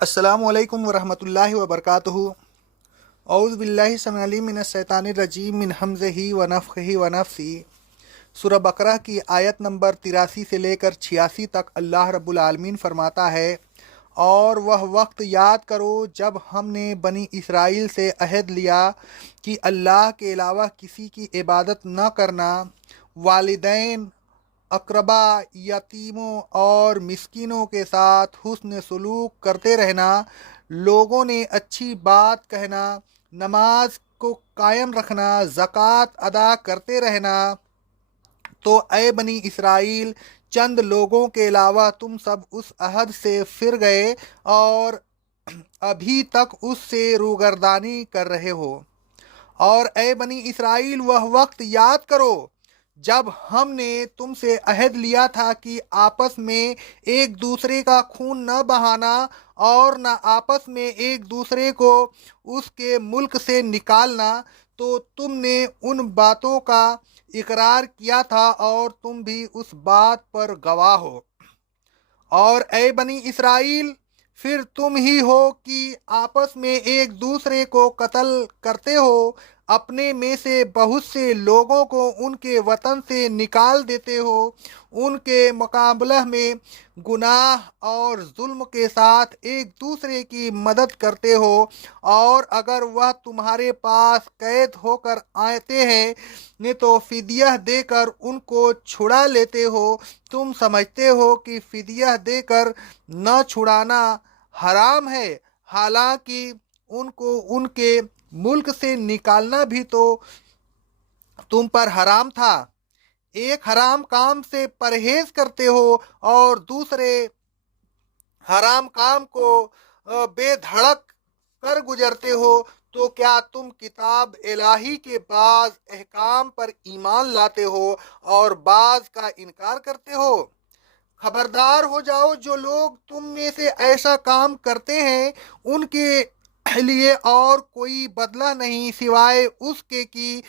السلام علیکم ورحمۃ اللہ وبرکاتہ۔ اعوذ باللہ السمیع العلیم من الشیطان الرجیم من حمزہ ونفخہ ونفثہ۔ سورہ بقرہ کی آیت نمبر 83 سے لے کر 86 تک اللہ رب العالمین فرماتا ہے، اور وہ وقت یاد کرو جب ہم نے بنی اسرائیل سے عہد لیا کہ اللہ کے علاوہ کسی کی عبادت نہ کرنا، والدین، اقربا، یتیموں اور مسکینوں کے ساتھ حسن سلوک کرتے رہنا، لوگوں نے اچھی بات کہنا، نماز کو قائم رکھنا، زکوٰۃ ادا کرتے رہنا۔ تو اے بنی اسرائیل، چند لوگوں کے علاوہ تم سب اس عہد سے پھر گئے اور ابھی تک اس سے روگردانی کر رہے ہو۔ اور اے بنی اسرائیل، وہ وقت یاد کرو جب ہم نے تم سے عہد لیا تھا کہ آپس میں ایک دوسرے کا خون نہ بہانا اور نہ آپس میں ایک دوسرے کو اس کے ملک سے نکالنا، تو تم نے ان باتوں کا اقرار کیا تھا اور تم بھی اس بات پر گواہ ہو۔ اور اے بنی اسرائیل، پھر تم ہی ہو کہ آپس میں ایک دوسرے کو قتل کرتے ہو، اپنے میں سے بہت سے لوگوں کو ان کے وطن سے نکال دیتے ہو، ان کے مقابلہ میں گناہ اور ظلم کے ساتھ ایک دوسرے کی مدد کرتے ہو، اور اگر وہ تمہارے پاس قید ہو کر آتے ہیں تو فدیہ دے کر ان کو چھڑا لیتے ہو۔ تم سمجھتے ہو کہ فدیہ دے کر نہ چھڑانا حرام ہے، حالانکہ ان کو ان کے ملک سے نکالنا بھی تو تم پر حرام تھا۔ ایک حرام کام سے پرہیز کرتے ہو اور دوسرے حرام کام کو بے دھڑک کر گزرتے ہو، تو کیا تم کتاب الہی کے بعض احکام پر ایمان لاتے ہو اور بعض کا انکار کرتے ہو؟ خبردار ہو جاؤ، جو لوگ تم میں سے ایسا کام کرتے ہیں ان کے لیے اور کوئی بدلہ نہیں سوائے اس کے کہ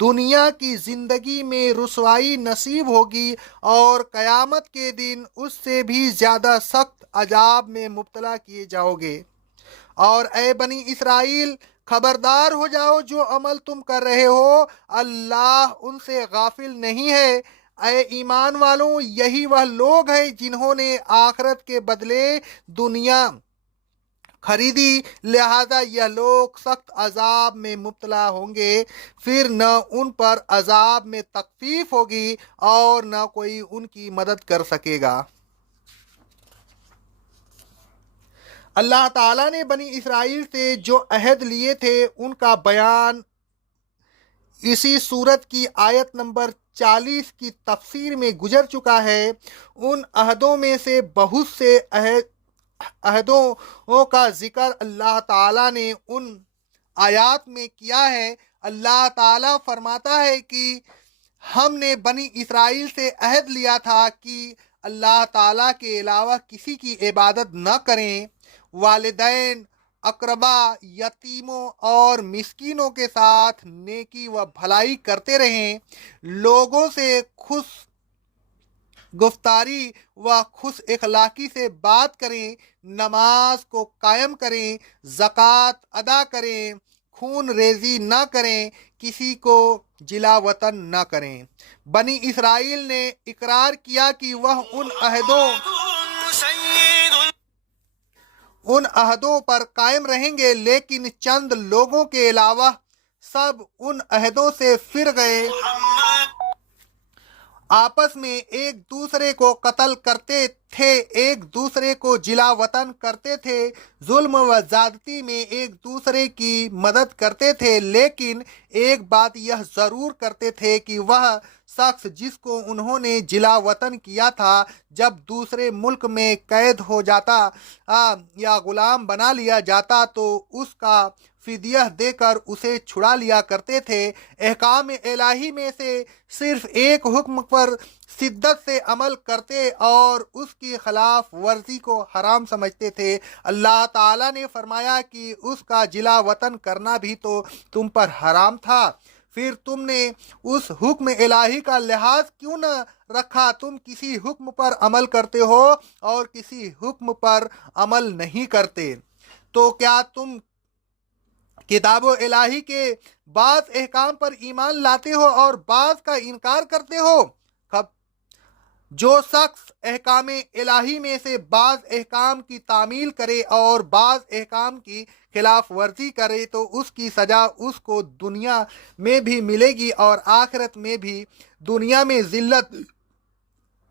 دنیا کی زندگی میں رسوائی نصیب ہوگی، اور قیامت کے دن اس سے بھی زیادہ سخت عذاب میں مبتلا کیے جاؤ گے۔ اور اے بنی اسرائیل، خبردار ہو جاؤ، جو عمل تم کر رہے ہو اللہ ان سے غافل نہیں ہے۔ اے ایمان والوں، یہی وہ لوگ ہیں جنہوں نے آخرت کے بدلے دنیا خریدی، لہذا یہ لوگ سخت عذاب میں مبتلا ہوں گے، پھر نہ ان پر عذاب میں تخفیف ہوگی اور نہ کوئی ان کی مدد کر سکے گا۔ اللہ تعالیٰ نے بنی اسرائیل سے جو عہد لیے تھے ان کا بیان اسی صورت کی آیت نمبر 40 کی تفسیر میں گزر چکا ہے۔ ان عہدوں میں سے بہت سے عہدوں کا ذکر اللہ تعالیٰ نے ان آیات میں کیا ہے۔ اللہ تعالیٰ فرماتا ہے کہ ہم نے بنی اسرائیل سے عہد لیا تھا کہ اللہ تعالیٰ کے علاوہ کسی کی عبادت نہ کریں، والدین، اقربا، یتیموں اور مسکینوں کے ساتھ نیکی و بھلائی کرتے رہیں، لوگوں سے خوش گفتاری و خوش اخلاقی سے بات کریں، نماز کو قائم کریں، زکوٰۃ ادا کریں، خون ریزی نہ کریں، کسی کو جلا وطن نہ کریں۔ بنی اسرائیل نے اقرار کیا کہ وہ ان عہدوں پر قائم رہیں گے، لیکن چند لوگوں کے علاوہ سب ان عہدوں سے پھر گئے، آپس میں ایک دوسرے کو قتل کرتے تھے، ایک دوسرے کو جلا وطن کرتے تھے، ظلم و زیادتی میں ایک دوسرے کی مدد کرتے تھے، لیکن ایک بات یہ ضرور کرتے تھے کہ وہ شخص جس کو انہوں نے جلا وطن کیا تھا، جب دوسرے ملک میں قید ہو جاتا یا غلام بنا لیا جاتا تو اس کا فدیہ دے کر اسے چھڑا لیا کرتے تھے۔ احکام الہی میں سے صرف ایک حکم پر شدت سے عمل کرتے اور اس کی خلاف ورزی کو حرام سمجھتے تھے۔ اللہ تعالیٰ نے فرمایا کہ اس کا جلا وطن کرنا بھی تو تم پر حرام تھا، پھر تم نے اس حکم الہی کا لحاظ کیوں نہ رکھا؟ تم کسی حکم پر عمل کرتے ہو اور کسی حکم پر عمل نہیں کرتے، تو کیا تم کتاب الہی کے بعض احکام پر ایمان لاتے ہو اور بعض کا انکار کرتے ہو؟ جو شخص احکام الہی میں سے بعض احکام کی تعمیل کرے اور بعض احکام کی خلاف ورزی کرے تو اس کی سزا اس کو دنیا میں بھی ملے گی اور آخرت میں بھی۔ دنیا میں ذلت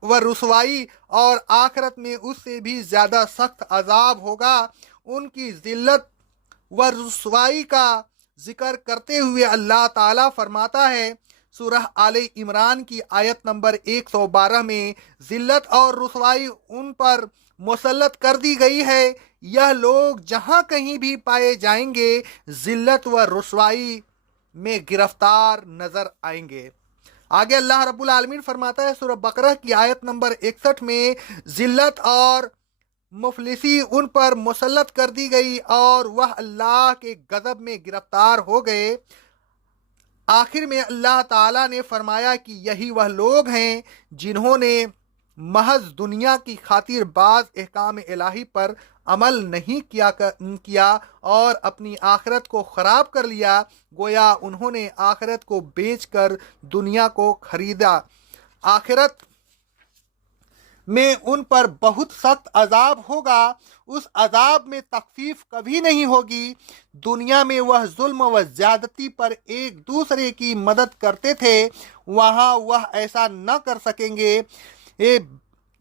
و رسوائی اور آخرت میں اس سے بھی زیادہ سخت عذاب ہوگا۔ ان کی ذلت و رسوائی کا ذکر کرتے ہوئے اللہ تعالیٰ فرماتا ہے سورہ آل عمران کی آیت نمبر 112 میں، ذلت اور رسوائی ان پر مسلط کر دی گئی ہے، یہ لوگ جہاں کہیں بھی پائے جائیں گے ذلت و رسوائی میں گرفتار نظر آئیں گے۔ آگے اللہ رب العالمین فرماتا ہے سورہ بقرہ کی آیت نمبر 61 میں، ذلت اور مفلسی ان پر مسلط کر دی گئی اور وہ اللہ کے غضب میں گرفتار ہو گئے۔ آخر میں اللہ تعالیٰ نے فرمایا کہ یہی وہ لوگ ہیں جنہوں نے محض دنیا کی خاطر بعض احکام الہی پر عمل نہیں کیا اور اپنی آخرت کو خراب کر لیا، گویا انہوں نے آخرت کو بیچ کر دنیا کو خریدا۔ آخرت میں ان پر بہت سخت عذاب ہوگا، اس عذاب میں تخفیف کبھی نہیں ہوگی۔ دنیا میں وہ ظلم و زیادتی پر ایک دوسرے کی مدد کرتے تھے، وہاں وہ ایسا نہ کر سکیں گے۔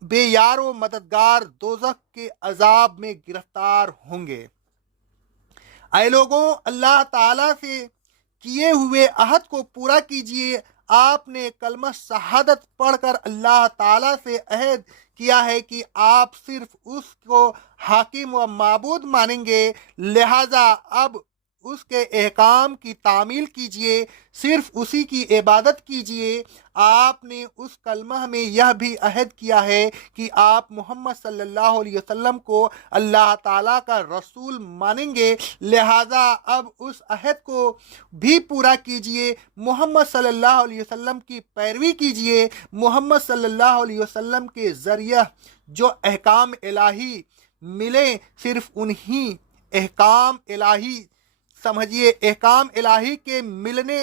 بے یار و مددگار دوزخ کے عذاب میں گرفتار ہوں گے۔ اے لوگوں، اللہ تعالیٰ سے کیے ہوئے عہد کو پورا کیجیے۔ آپ نے کلمہ شہادت پڑھ کر اللہ تعالیٰ سے عہد کیا ہے کہ آپ صرف اس کو حاکم و معبود مانیں گے، لہٰذا اب اس کے احکام کی تعمیل کیجیے، صرف اسی کی عبادت کیجیے۔ آپ نے اس کلمہ میں یہ بھی عہد کیا ہے کہ آپ محمد صلی اللہ علیہ وسلم کو اللہ تعالیٰ کا رسول مانیں گے، لہٰذا اب اس عہد کو بھی پورا کیجیے، محمد صلی اللہ علیہ وسلم کی پیروی کیجیے۔ محمد صلی اللہ علیہ وسلم کے ذریعہ جو احکام الہی ملیں صرف انہی احکام الہی سمجھیے، احکام الہی کے ملنے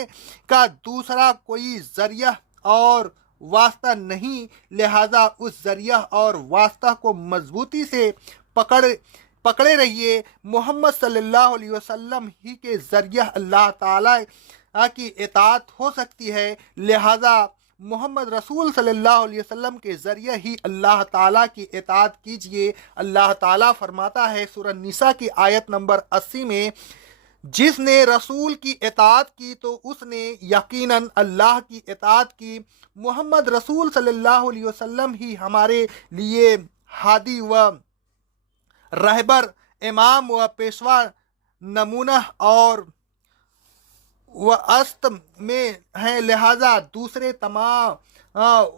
کا دوسرا کوئی ذریعہ اور واسطہ نہیں، لہذا اس ذریعہ اور واسطہ کو مضبوطی سے پکڑے رہیے۔ محمد صلی اللہ علیہ وسلم ہی کے ذریعہ اللہ تعالیٰ کی اطاعت ہو سکتی ہے، لہذا محمد رسول صلی اللہ علیہ وسلم کے ذریعہ ہی اللہ تعالیٰ کی اطاعت کیجیے۔ اللہ تعالیٰ فرماتا ہے سورہ نساء کی آیت نمبر 80 میں، جس نے رسول کی اطاعت کی تو اس نے یقیناً اللہ کی اطاعت کی۔ محمد رسول صلی اللہ علیہ وسلم ہی ہمارے لیے ہادی و رہبر، امام و پیشوا، نمونہ اور وسط میں ہیں، لہذا دوسرے تمام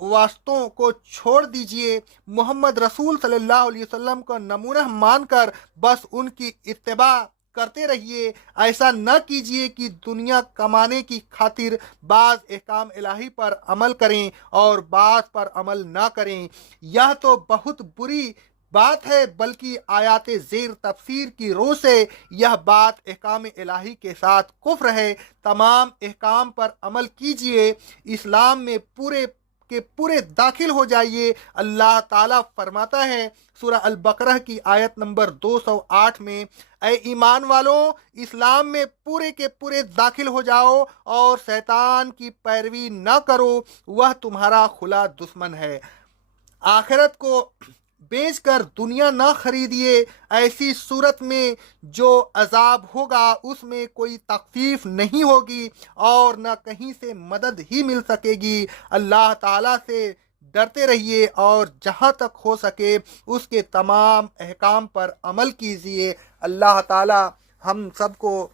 واسطوں کو چھوڑ دیجیے۔ محمد رسول صلی اللہ علیہ وسلم کو نمونہ مان کر بس ان کی اتباع کرتے رہیے۔ ایسا نہ کیجیے کہ دنیا کمانے کی خاطر بعض احکام الہی پر عمل کریں اور بعض پر عمل نہ کریں، یہ تو بہت بری بات ہے، بلکہ آیات زیر تفسیر کی روح سے یہ بات احکام الہی کے ساتھ کفر ہے۔ تمام احکام پر عمل کیجیے، اسلام میں پورے کے پورے داخل ہو جائیے۔ اللہ تعالیٰ فرماتا ہے سورہ البقرہ کی آیت نمبر 208 میں، اے ایمان والوں، اسلام میں پورے کے پورے داخل ہو جاؤ اور شیطان کی پیروی نہ کرو، وہ تمہارا کھلا دشمن ہے۔ آخرت کو بیچ کر دنیا نہ خریدیے، ایسی صورت میں جو عذاب ہوگا اس میں کوئی تخفیف نہیں ہوگی اور نہ کہیں سے مدد ہی مل سکے گی۔ اللہ تعالیٰ سے ڈرتے رہیے اور جہاں تک ہو سکے اس کے تمام احکام پر عمل کیجیے۔ اللہ تعالیٰ ہم سب کو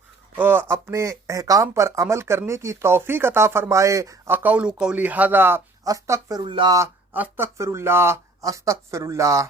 اپنے احکام پر عمل کرنے کی توفیق عطا فرمائے۔ اقول قولی ھذا، استغفر اللہ، استغفر اللہ، استغفر اللہ۔